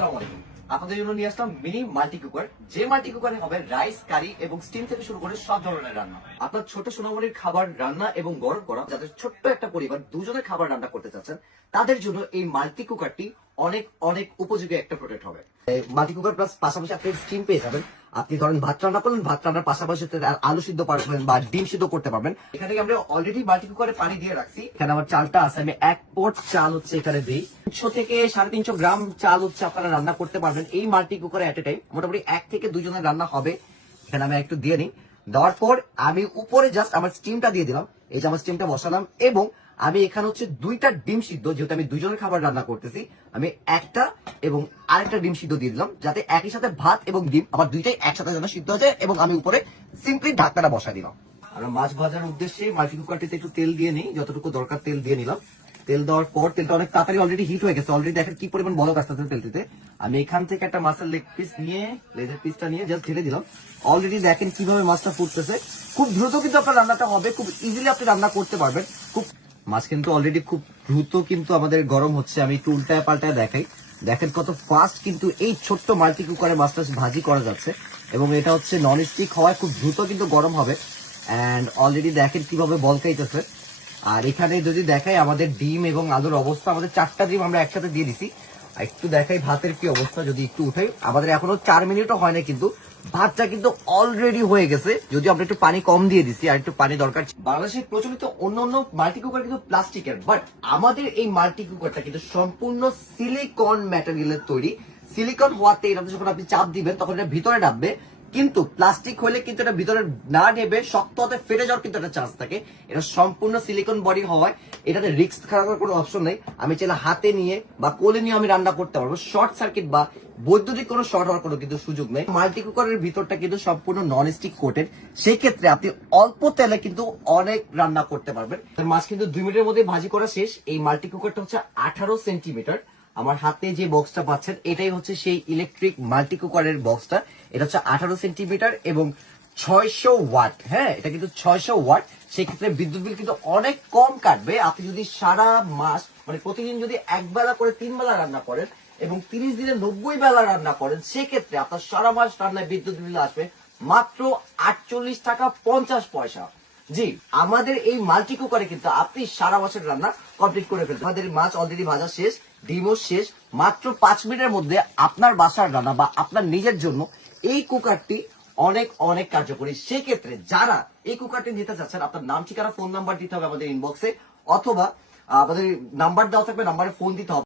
আসসালামু আলাইকুম। আপনাদের জন্য নিয়ে আসলাম মিনি মাল্টি কুকার। যে মাল্টি কুকারে হবে রাইস, কারি এবং স্টিম থেকে শুরু করে সব ধরনের রান্না। আপনার ছোট সোনামণির খাবার রান্না এবং গরম করা, যাদের ছোট্ট একটা পরিবার দুজনের খাবার রান্না করতে চাচ্ছেন, তাদের জন্য এই মাল্টি কুকারটি অনেক অনেক উপযোগী একটা প্রোডাক্ট হবে। মাল্টি কুকার প্লাস পাশাপাশি আপনি স্টিম পেয়ে যাবেন। আপনি ধরেন ভাত রান্না করলেন, ভাত রান্নার পাশাপাশি আলু সিদ্ধ পারবেন বা ডিম সিদ্ধ করতে পারবেন। এখানে আমরা অলরেডি মাল্টি কুকারে পানি দিয়ে রাখছি। এখানে আমার চালটা আছে, আমি 1 পট চাল হচ্ছে এখানে দিই। 300 থেকে 350 গ্রাম চাল হচ্ছে আপনারা রান্না করতে পারবেন এই মাল্টি কুকারে এট এ টাইম। মোটামুটি 1 থেকে 2 জনের রান্না হবে। এখানে আমি একটু দিয়ে নিই। দেওয়ার পর আমি উপরে জাস্ট আমার স্টিমটা দিয়ে দিলাম। এই যে আমার স্টিমটা বসালাম এবং আমি এখানে হচ্ছে 2টা ডিম সিদ্ধ, যেহেতু আমি 2 জনের খাবার রান্না করতেছি, আমি একটা এবং আরেকটা ডিম সিদ্ধ দিয়ে দিলাম, যাতে একই সাথে ভাত এবং ডিম আমার দুইটাই একসাথে যেন সিদ্ধ হয়ে যায়। এবং আমি উপরে সিম্পলি ঢাকনাটা বসাই দিলাম। আর মাছ ভাজার উদ্দেশ্যে মাল্টি কুকারটিতে একটু তেল দিয়ে নিই, যতটুকু দরকার তেল দিয়ে নিলাম। তেল দেওয়ার পর তেলটা অনেক তাড়াতাড়ি অলরেডি হিট হয়ে গেছে। অলরেডি দেখেন কি পরিমাণ বলক আসতেছে তেলটিতে। আমি এখান থেকে একটা মাছের লেগ পিস নিয়ে, লেজের পিসটা নিয়ে জাস্ট ঢেলে দিলাম। অলরেডি দেখেন কিভাবে মাছটা ফুটতেছে। খুব দ্রুত কিন্তু আপনার রান্নাটা হবে, খুব ইজিলি আপনি রান্না করতে পারবেন। খুব মাছ কিন্তু অলরেডি খুব দ্রুত কিন্তু আমাদের গরম হচ্ছে। আমি একটু উল্টায় পাল্টায় দেখাই, দেখেন কত ফাস্ট কিন্তু এই ছোট্ট মাল্টি কুকারে মাছটা ভাজি করা যাচ্ছে। এবং এটা হচ্ছে নন স্টিক হওয়ায় খুব দ্রুত কিন্তু গরম হবে। এন্ড অলরেডি দেখেন কিভাবে বলকাইতেছে। আর এখানে যদি দেখাই আমাদের ডিম এবং আলুর অবস্থা, আমাদের 4টা ডিম আমরা একসাথে দিয়ে দিছি। একটু দেখাই ভাতের কি অবস্থা, যদি একটু উঠাই, আমাদের এখনো 4 মিনিটও হয় না কিন্তু ভাতটা কিন্তু অলরেডি হয়ে গেছে। যদি আমরা একটু পানি কম দিয়ে দিছি, আর একটু পানি দরকার। বাংলাদেশে প্রচলিত অন্য অন্য মাল্টি কুকার কিন্তু প্লাস্টিকের, বাট আমাদের এই মাল্টি কুকারটা কিন্তু সম্পূর্ণ সিলিকন ম্যাটেরিয়ালের তৈরি। সিলিকন হওয়াতে এটাতে যখন আপনি চাপ দিবেন তখন এটা ভিতরে নামবে, কিন্তু প্লাস্টিক হলে কিন্তু এটা ভিতরে না নেবে, শক্ত হতে ফেটে যাওয়ার কিন্তু একটা চান্স থাকে। এটা সম্পূর্ণ সিলিকন বডি হওয়ায় এটাতে রিস্ক থাকার কোনো অপশন নেই। আমি চাইলে হাতে নিয়ে বা কোলে নিয়ে আমি রান্না করতে পারবো। শর্ট সার্কিট বা বৈদ্যুতিক কোনো শর্ট হওয়ার কোনো কিন্তু সুযোগ নেই। মাল্টি কুকারের ভিতরটা কিন্তু সম্পূর্ণ নন স্টিক কোটেড, সেই ক্ষেত্রে আপনি অল্প তেলে কিন্তু অনেক রান্না করতে পারবেন। মাছ কিন্তু 2 মিনিটের মধ্যে ভাজি করা শেষ। এই মাল্টি কুকারটা হচ্ছে 18 সেন্টিমিটার। আমার হাতে যে বক্সটা পাচ্ছেন এটাই হচ্ছে সেই ইলেকট্রিক মাল্টি কুকারের বক্সটা। এটা হচ্ছে 18 সেন্টিমিটার এবং 600 ওয়াট। হ্যাঁ, এটা কিন্তু 600 ওয়াট। সেক্ষেত্রে বিদ্যুৎ বিল কিন্তু অনেক কম কাটবে। আপনি যদি সারা মাস মানে প্রতিদিন যদি 1 বেলা করে 3 বেলা রান্না করেন এবং 30 দিনে 90 বেলা রান্না করেন, সেক্ষেত্রে আপনার সারা মাস রান্নায় বিদ্যুৎ বিল আসবে মাত্র 48 টাকা 50 পয়সা। জি, আমাদের এই মাল্টি কুকারে কিন্তু আপনি সারা মাসের রান্না কমপ্লিট করে ফেলতে। আমাদের মাছ অলরেডি ভাজা শেষ, ডিমও শেষ। মাত্র 5 মিনিটের মধ্যে আপনার বাসার রান্না বা আপনার নিজের জন্য এই কুকারটি অনেক অনেক কার্যকরী। সেক্ষেত্রে যারা এই কুকারটি নিতে চাচ্ছেন, আপনার নাম, ঠিকানা, ফোন নাম্বার দিতে হবে আমাদের ইনবক্সে, অথবা আমাদের নাম্বার দেওয়া থাকবে, নাম্বারে ফোন দিতে হবে।